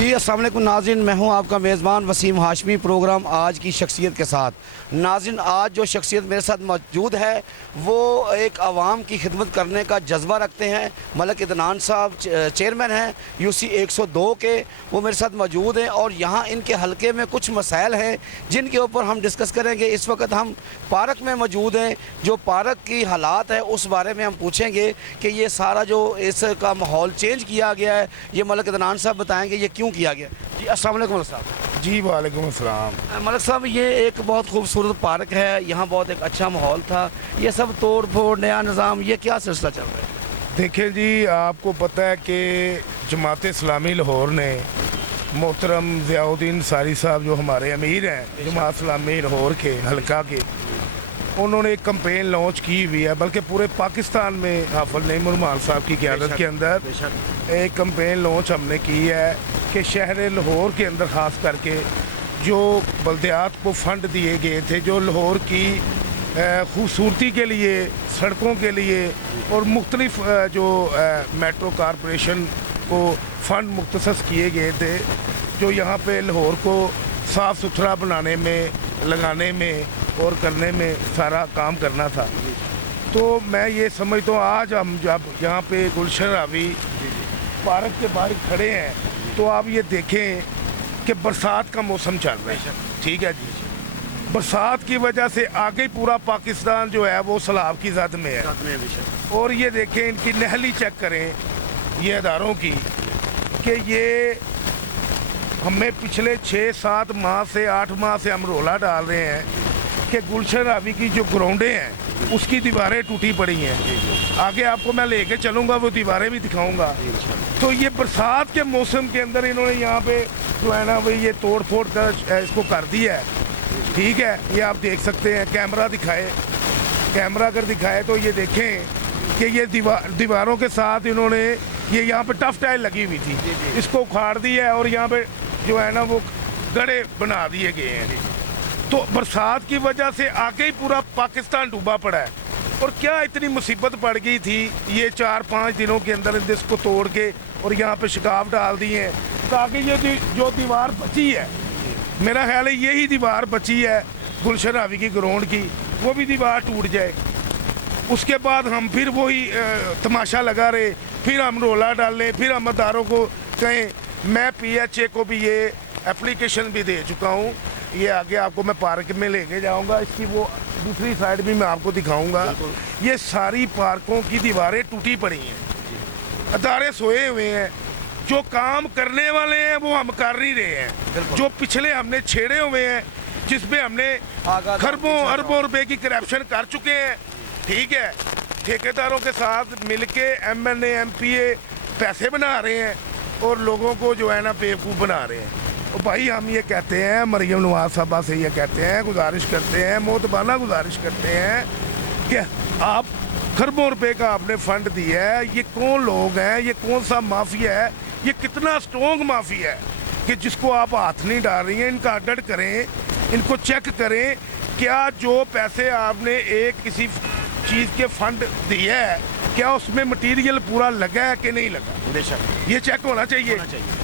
جی السلام علیکم ناظرین، میں ہوں آپ کا میزبان وسیم ہاشمی۔ پروگرام آج کی شخصیت کے ساتھ ناظرین، آج جو شخصیت میرے ساتھ موجود ہے وہ ایک عوام کی خدمت کرنے کا جذبہ رکھتے ہیں۔ ملک عدنان صاحب چیئرمین ہیں UC 102 کے، وہ میرے ساتھ موجود ہیں اور یہاں ان کے حلقے میں کچھ مسائل ہیں جن کے اوپر ہم ڈسکس کریں گے۔ اس وقت ہم پارک میں موجود ہیں، جو پارک کی حالات ہے اس بارے میں ہم پوچھیں گے کہ یہ سارا جو اس کا ماحول چینج کیا گیا ہے، یہ ملک عدنان صاحب بتائیں گے یہ کیوں کیا گیا۔ جی السلام علیکم ملک صاحب۔ جی وعلیکم السلام۔ ملک صاحب، یہ ایک بہت خوبصورت پارک ہے، یہاں بہت ایک اچھا ماحول تھا، یہ سب توڑ پھوڑ نیا نظام، یہ کیا سلسلہ چل رہا ہے؟ دیکھیں جی، آپ کو پتہ ہے کہ جماعت اسلامی لاہور نے محترم ضیاء الدین انصاری صاحب جو ہمارے امیر ہیں جماعت اسلامی لاہور کے حلقہ کے، انہوں نے ایک کمپین لانچ کی ہوئی ہے، بلکہ پورے پاکستان میں حافظ نعیم الرحمان صاحب کی قیادت کے اندر ایک کمپین لانچ ہم نے کی ہے کہ شہر لاہور کے اندر خاص کر کے جو بلدیات کو فنڈ دیے گئے تھے، جو لاہور کی خوبصورتی کے لیے، سڑکوں کے لیے اور مختلف جو میٹرو کارپوریشن کو فنڈ مختص کیے گئے تھے، جو یہاں پہ لاہور کو صاف ستھرا بنانے میں، لگانے میں اور کرنے میں سارا کام کرنا تھا، تو میں یہ سمجھتا ہوں آج ہم جب یہاں پہ گلشن راوی پارک کے باہر کھڑے ہیں تو آپ یہ دیکھیں کہ برسات کا موسم چل رہا ہے، ٹھیک ہے جی، برسات کی وجہ سے آگے پورا پاکستان جو ہے وہ سیلاب کی زد میں ہے، اور یہ دیکھیں ان کی نہلی چیک کریں یہ اداروں کی کہ یہ ہمیں پچھلے 6-7 ماہ سے 8 ماہ سے ہم رولا ڈال رہے ہیں کہ گلشن راوی کی جو گراؤنڈیں ہیں اس کی دیواریں ٹوٹی پڑی ہیں، آگے آپ کو میں لے کے چلوں گا، وہ دیواریں بھی دکھاؤں گا۔ تو یہ برسات کے موسم کے اندر انہوں نے یہاں پہ جو ہے نا وہ یہ توڑ پھوڑ کر اس کو کر دیا ہے، ٹھیک ہے، یہ آپ دیکھ سکتے ہیں، کیمرہ اگر دکھائے تو یہ دیکھیں کہ یہ دیواروں کے ساتھ انہوں نے یہ یہاں پہ ٹف ٹائل لگی ہوئی تھی، اس کو اکھاڑ دیا ہے اور یہاں پہ جو ہے نا وہ گڑھے بنا دیے گئے ہیں۔ تو برسات کی وجہ سے آگے ہی پورا پاکستان ڈوبا پڑا ہے، اور کیا اتنی مصیبت پڑ گئی تھی یہ 4-5 دنوں کے اندر اس کو توڑ کے اور یہاں پہ شگاف ڈال دیے ہیں تاکہ یہ جو دیوار بچی ہے، میرا خیال ہے یہی دیوار بچی ہے گلشن راوی کی گراؤنڈ کی، وہ بھی دیوار ٹوٹ جائے، اس کے بعد ہم پھر وہی تماشا لگا رہے، پھر ہم رولا ڈال لیں، پھر ہم اداروں کو کہیں۔ میں PHA کو بھی یہ اپلیکیشن بھی دے چکا ہوں، یہ آگے آپ کو میں پارک میں لے کے جاؤں گا، اس کی وہ دوسری سائڈ بھی میں آپ کو دکھاؤں گا۔ یہ ساری پارکوں کی دیواریں ٹوٹی پڑی ہیں، ادارے سوئے ہوئے ہیں، جو کام کرنے والے ہیں وہ ہم کر نہیں رہے ہیں، جو پچھلے ہم نے چھیڑے ہوئے ہیں، جس میں ہم نے خربوں اربوں روپے کی کرپشن کر چکے ہیں، ٹھیک ہے، ٹھیکیداروں کے ساتھ مل کے MLA MPA پیسے بنا رہے ہیں اور لوگوں کو جو ہے نا بیوقوف بنا رہے ہیں۔ اور بھائی ہم یہ کہتے ہیں، مریم نواز صاحبہ سے یہ کہتے ہیں، گزارش کرتے ہیں، معتبانہ گزارش کرتے ہیں کہ آپ خربوں روپے کا آپ نے فنڈ دیا ہے، یہ کون لوگ ہیں، یہ کون سا مافیا ہے، یہ کتنا سٹرونگ مافیا ہے کہ جس کو آپ ہاتھ نہیں ڈال رہی ہیں، ان کا آڈٹ کریں، ان کو چیک کریں، کیا جو پیسے آپ نے ایک کسی چیز کے فنڈ دیا ہے کیا اس میں مٹیریل پورا لگا ہے کہ نہیں لگا، بے شک یہ چیک ہونا چاہیے۔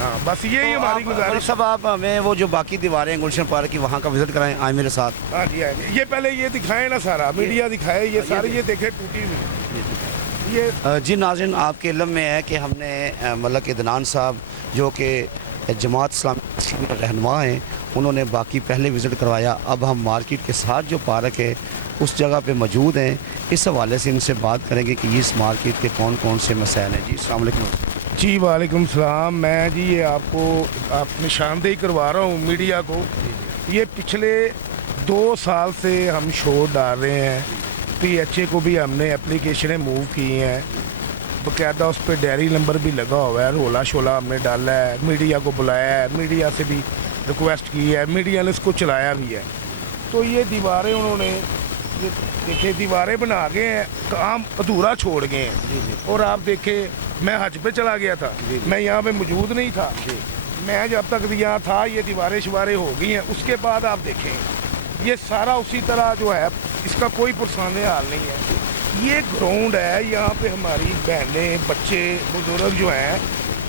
ہاں بس یہی ہماری گزارش۔ سب آپ ہمیں وہ جو باقی دیواریں گلشن پارک کی وہاں کا وزٹ کرائیں، آئیں میرے ساتھ۔ ہاں جی، یہ پہلے یہ دکھائیں نا، سارا میڈیا دکھائے یہ سارے، یہ دیکھیں ٹوٹی ہوئی یہ۔ جی ناظرین، آپ کے علم میں ہے کہ ہم نے ملک عدنان صاحب جو کہ جماعت اسلامی رہنما ہیں، انہوں نے باقی پہلے وزٹ کروایا، اب ہم مارکیٹ کے ساتھ جو پارک ہے اس جگہ پہ موجود ہیں، اس حوالے سے ان سے بات کریں گے کہ اس مارکیٹ کے کون کون سے مسائل ہیں۔ جی السلام علیکم۔ جی وعلیکم السلام۔ میں جی یہ آپ کو نشاندہی کروا رہا ہوں میڈیا کو، یہ پچھلے 2 سال سے ہم شو ڈال رہے ہیں، PHA کو بھی ہم نے اپلیکیشنیں موو کی ہیں، باقاعدہ اس پہ ڈائری نمبر بھی لگا ہوا ہے، رولا شولا ہم نے ڈالا ہے، میڈیا کو بلایا ہے، میڈیا سے بھی ریکویسٹ کی ہے، میڈیا نے اس کو چلایا بھی ہے۔ تو یہ دیواریں انہوں نے دیکھیں دیواریں بنا گئے ہیں، کام ادھورا چھوڑ گئے ہیں، اور آپ دیکھیں میں حج پہ چلا گیا تھا، میں یہاں پہ موجود نہیں تھا، میں جب تک یہاں تھا یہ دیواریں شواریں ہو گئی ہیں، اس کے بعد آپ دیکھیں یہ سارا اسی طرح جو ہے، اس کا کوئی پرسانہ حال نہیں ہے۔ یہ گراؤنڈ ہے، یہاں پہ ہماری بہنیں، بچے، بزرگ جو ہیں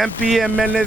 MP MLA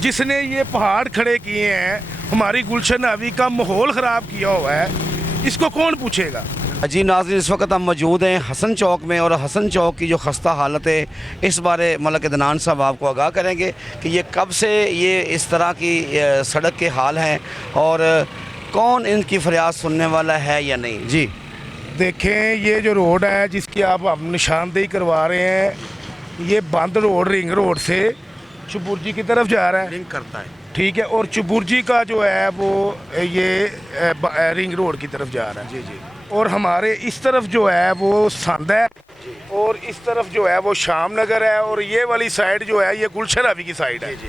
جس نے یہ پہاڑ کھڑے کیے ہیں، ہماری گلشن ناوی کا ماحول خراب کیا ہوا ہے، اس کو کون پوچھے گا؟ جی ناظرین، اس وقت ہم موجود ہیں حسن چوک میں، اور حسن چوک کی جو خستہ حالت ہے اس بارے ملک عدنان صاحب آپ کو آگاہ کریں گے کہ یہ کب سے یہ اس طرح کی سڑک کے حال ہیں اور کون ان کی فریاد سننے والا ہے یا نہیں۔ جی دیکھیں، یہ جو روڈ ہے جس کی آپ نشاندہی کروا رہے ہیں، یہ بند روڈ رنگ روڈ سے چبرجی کی طرف جا رہا ہے، لنک کرتا ہے، ٹھیک ہے، اور چبرجی کا جو ہے وہ یہ رنگ روڈ کی طرف جا رہا ہے، جی جی، اور ہمارے اس طرف جو ہے وہ سند ہے، اور اس طرف جو ہے وہ شام نگر ہے، اور یہ والی سائیڈ جو ہے یہ گلشن ناوی کی سائیڈ ہے۔ جی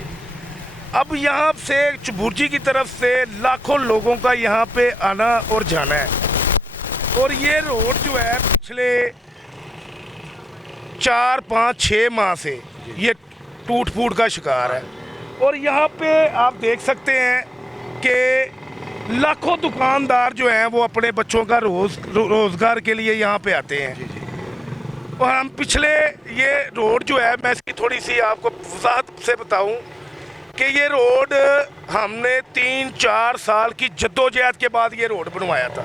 اب یہاں سے چبرجی کی طرف سے لاکھوں لوگوں کا یہاں پہ آنا اور جانا ہے، اور یہ روڈ جو ہے پچھلے 4-5-6 ماہ سے یہ ٹوٹ پھوٹ کا شکار ہے، اور یہاں پہ آپ دیکھ سکتے ہیں کہ لاکھوں دکاندار جو ہیں وہ اپنے بچوں کا روزگار کے لیے یہاں پہ آتے ہیں، اور ہم پچھلے یہ روڈ جو ہے، میں اس کی تھوڑی سی آپ کو وضاحت سے بتاؤں کہ یہ روڈ ہم نے 3-4 سال کی جدوجہد کے بعد یہ روڈ بنوایا تھا،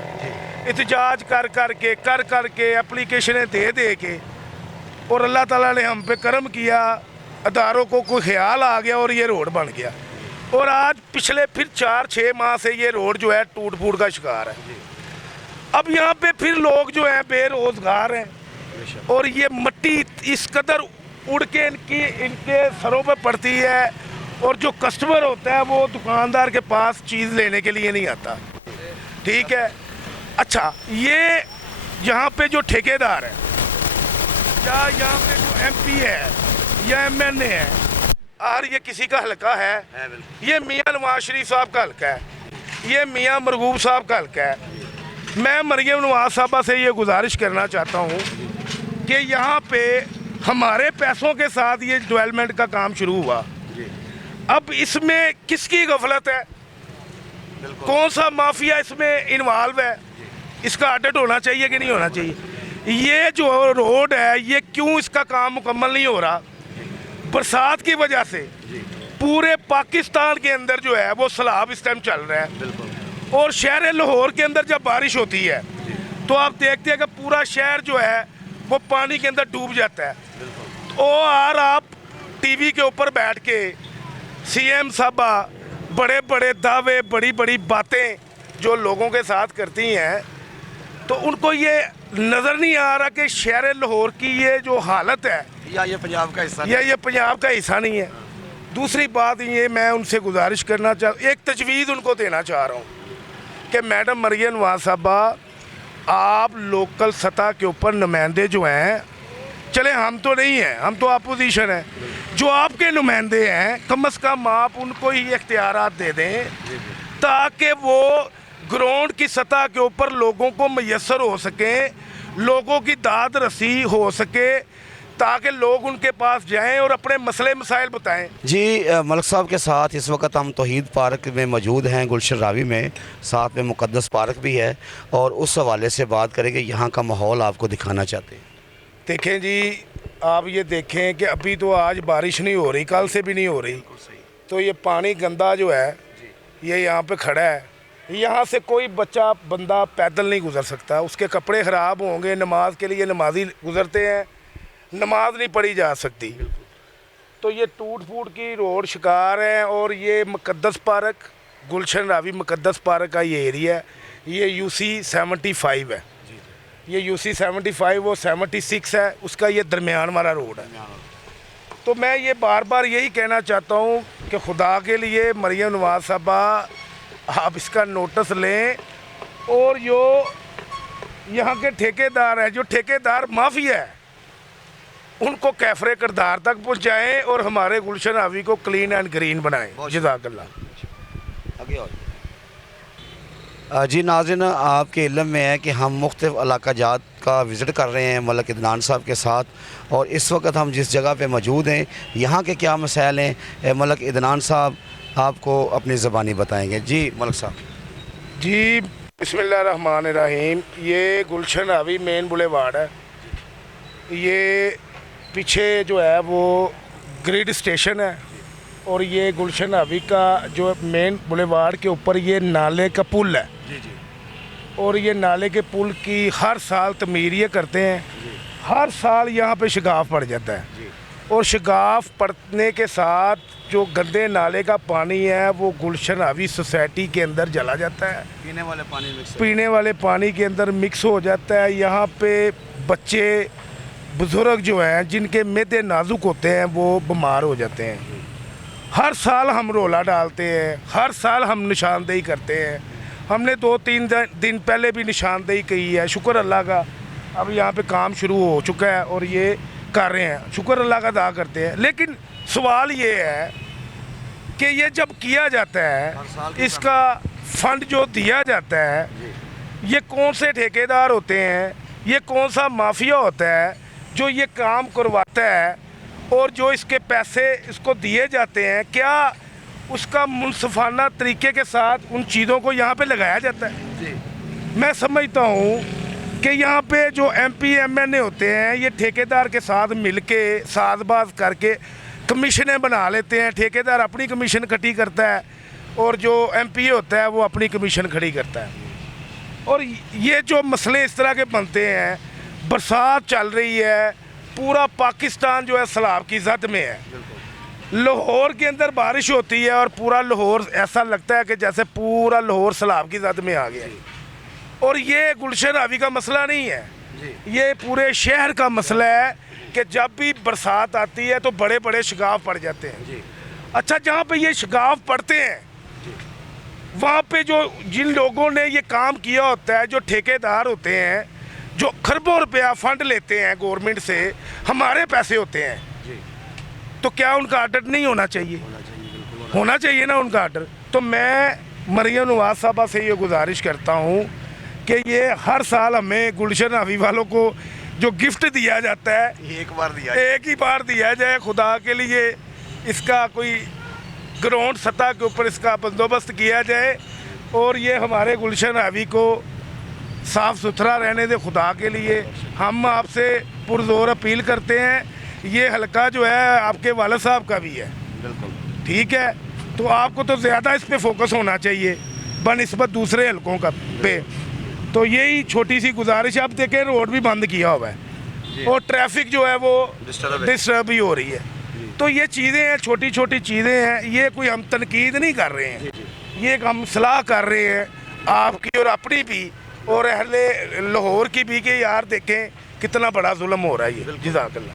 احتجاج کر کے اپلیکیشنیں دے کے، اور اللہ تعالیٰ نے ہم پہ کرم کیا، اداروں کو کوئی خیال آ گیا اور یہ روڈ بن گیا، اور آج پچھلے پھر 4-6 ماہ سے یہ روڈ جو ہے ٹوٹ پھوٹ کا شکار ہے۔ اب یہاں پہ پھر لوگ جو ہیں بے روزگار ہیں، اور یہ مٹی اس قدر اڑ کے ان کے سروں پہ پڑتی ہے، اور جو کسٹمر ہوتا ہے وہ دکاندار کے پاس چیز لینے کے لیے نہیں آتا، ٹھیک ہے۔ اچھا، یہ یہاں پہ جو ٹھیکیدار ہے، یا یہاں پہ جو ایم پی ہے یا ایم این اے ہے، اور یہ کسی کا حلقہ ہے، یہ میاں نواز شریف صاحب کا حلقہ ہے، یہ میاں مرغوب صاحب کا حلقہ ہے۔ میں مریم نواز صاحبہ سے یہ گزارش کرنا چاہتا ہوں کہ یہاں پہ ہمارے پیسوں کے ساتھ یہ ڈیولپمنٹ کا کام شروع ہوا، اب اس میں کس کی غفلت ہے، کون سا مافیا اس میں انوالو ہے، اس کا آڈٹ ہونا چاہیے کہ نہیں ہونا چاہیے۔ یہ جو روڈ ہے یہ کیوں اس کا کام مکمل نہیں ہو رہا؟ برسات کی وجہ سے پورے پاکستان کے اندر جو ہے وہ سیلاب اس ٹائم چل رہا ہے، اور شہر لاہور کے اندر جب بارش ہوتی ہے تو آپ دیکھتے ہیں کہ پورا شہر جو ہے وہ پانی کے اندر ڈوب جاتا ہے، اور آپ ٹی وی کے اوپر بیٹھ کے سی ایم صاحبہ بڑے بڑے دعوے، بڑی بڑی باتیں جو لوگوں کے ساتھ کرتی ہیں، تو ان کو یہ نظر نہیں آ رہا کہ شہر لاہور کی یہ جو حالت ہے یا یہ پنجاب کا حصہ، یہ پنجاب کا حصہ نہیں ہے۔ دوسری بات یہ میں ان سے گزارش کرنا ایک تجویز ان کو دینا چاہ رہا ہوں کہ میڈم مریم نواز صاحبہ، آپ لوکل سطح کے اوپر نمائندے جو ہیں، چلیں ہم تو نہیں ہیں، ہم تو اپوزیشن ہیں، جو آپ کے نمائندے ہیں کم از کم آپ ان کو ہی اختیارات دے دیں تاکہ وہ گراؤنڈ کی سطح کے اوپر لوگوں کو میسر ہو سکیں، لوگوں کی داد رسی ہو سکے، تاکہ لوگ ان کے پاس جائیں اور اپنے مسئلے مسائل بتائیں۔ جی ملک صاحب کے ساتھ اس وقت ہم توحید پارک میں موجود ہیں، گلشن راوی میں، ساتھ میں مقدس پارک بھی ہے، اور اس حوالے سے بات کریں کہ یہاں کا ماحول آپ کو دکھانا چاہتے ہیں۔ دیکھیں جی، آپ یہ دیکھیں کہ ابھی تو آج بارش نہیں ہو رہی، کل سے بھی نہیں ہو رہی، تو یہ پانی گندا جو ہے یہ یہاں پہ کھڑا ہے، یہاں سے کوئی بچہ بندہ پیدل نہیں گزر سکتا، اس کے کپڑے خراب ہوں گے، نماز کے لیے نمازی گزرتے ہیں، نماز نہیں پڑھی جا سکتی، تو یہ ٹوٹ پھوٹ کی روڈ شکار ہیں۔ اور یہ مقدس پارک، گلشن راوی مقدس پارک کا یہ ایریا ہے، یہ UC 75 ہے، یہ UC 75 وہ 76 ہے، اس کا یہ درمیان والا روڈ ہے۔ تو میں یہ بار بار یہی کہنا چاہتا ہوں کہ خدا کے لیے مریم نواز صاحبہ آپ اس کا نوٹس لیں، اور جو یہاں کے ٹھیکیدار ہیں، جو ٹھیکیدار مافیا ہے، ان کو کیفرے کردار تک پہنچائیں اور ہمارے گلشن راوی کو کلین اینڈ گرین بنائیں۔ جزاک اللہ۔ آگے اور جی ناظرین، آپ کے علم میں ہے کہ ہم مختلف علاقہ جات کا وزٹ کر رہے ہیں ملک عدنان صاحب کے ساتھ، اور اس وقت ہم جس جگہ پہ موجود ہیں یہاں کے کیا مسائل ہیں ملک عدنان صاحب آپ کو اپنی زبانی بتائیں گے۔ جی ملک صاحب۔ جی بسم اللہ الرحمن الرحیم، یہ گلشن راوی مین بولیوارڈ ہے، یہ پیچھے جو ہے وہ گریڈ اسٹیشن ہے، اور یہ گلشن حاوی کا جو مین بولیوارڈ کے اوپر یہ نالے کا پل ہے جی جی اور یہ نالے کے پل کی ہر سال تعمیر یہ کرتے ہیں. ہر سال یہاں پہ شگاف پڑ جاتا ہے جی اور شگاف پڑنے کے ساتھ جو گندے نالے کا پانی ہے وہ گلشن حاوی سوسائٹی کے اندر چلا جاتا ہے. پینے والے پانی مکس پینے والے پانی کے اندر مکس ہو جاتا ہے. یہاں پہ بچے بزرگ جو ہیں جن کے معدے نازک ہوتے ہیں وہ بیمار ہو جاتے ہیں. ہر سال ہم رولا ڈالتے ہیں, ہر سال ہم نشاندہی کرتے ہیں. ہم نے 2-3 دن پہلے بھی نشاندہی کی ہے. شکر اللہ کا اب یہاں پہ کام شروع ہو چکا ہے اور یہ کر رہے ہیں, شکر اللہ کا ادا کرتے ہیں. لیکن سوال یہ ہے کہ یہ جب کیا جاتا ہے اس کا فنڈ جو دیا جاتا ہے یہ کون سے ٹھیکیدار ہوتے ہیں, یہ کون سا مافیا ہوتا ہے جو یہ کام کرواتا ہے اور جو اس کے پیسے اس کو دیے جاتے ہیں, کیا اس کا منصفانہ طریقے کے ساتھ ان چیزوں کو یہاں پہ لگایا جاتا ہے؟ جی میں سمجھتا ہوں کہ یہاں پہ جو ایم پی ایم این اے ہوتے ہیں یہ ٹھیکیدار کے ساتھ مل کے ساز باز کر کے کمیشنیں بنا لیتے ہیں. ٹھیکیدار اپنی کمیشن کھڑی کرتا ہے اور جو ایم پی اے ہوتا ہے وہ اپنی کمیشن کھڑی کرتا ہے. اور یہ جو مسئلے اس طرح کے بنتے ہیں, برسات چل رہی ہے, پورا پاکستان جو ہے سیلاب کی زد میں ہے. لاہور کے اندر بارش ہوتی ہے اور پورا لاہور ایسا لگتا ہے کہ جیسے پورا لاہور سیلاب کی زد میں آ گیا ہے. اور یہ گلشن حاوی کا مسئلہ نہیں ہے, یہ پورے شہر کا مسئلہ ہے کہ جب بھی برسات آتی ہے تو بڑے بڑے شگاف پڑ جاتے ہیں. اچھا, جہاں پہ یہ شگاف پڑتے ہیں وہاں پہ جو جن لوگوں نے یہ کام کیا ہوتا ہے, جو ٹھیکیدار ہوتے ہیں, جو کھربوں روپیہ فنڈ لیتے ہیں گورنمنٹ سے, ہمارے پیسے ہوتے ہیں, تو کیا ان کا آرڈر نہیں ہونا چاہیے؟ ہونا چاہیے نا ان کا آرڈر. تو میں مریم نواز صاحبہ سے یہ گزارش کرتا ہوں کہ یہ ہر سال ہمیں گلشن حاوی والوں کو جو گفٹ دیا جاتا ہے ایک ہی بار دیا جائے. خدا کے لیے اس کا کوئی گراؤنڈ سطح کے اوپر اس کا بندوبست کیا جائے اور یہ ہمارے گلشن حاوی کو صاف ستھرا رہنے دے. خدا کے لیے ہم آپ سے پرزور اپیل کرتے ہیں. یہ حلقہ جو ہے آپ کے والد صاحب کا بھی ہے, ٹھیک ہے, تو آپ کو تو زیادہ اس پہ فوکس ہونا چاہیے بنسبت دوسرے حلقوں کا پہ. تو یہی چھوٹی سی گزارش ہے. آپ دیکھیں روڈ بھی بند کیا ہوا ہے اور ٹریفک جو ہے وہ ڈسٹرب بھی ہو رہی ہے. تو یہ چیزیں ہیں, چھوٹی چھوٹی چیزیں ہیں. یہ کوئی ہم تنقید نہیں کر رہے ہیں, یہ ایک ہم صلاح کر رہے ہیں آپ کی اور اپنی بھی اور اہل لاہور کی بھی کہ یار دیکھیں کتنا بڑا ظلم ہو رہا ہے یہ. جزاک اللہ.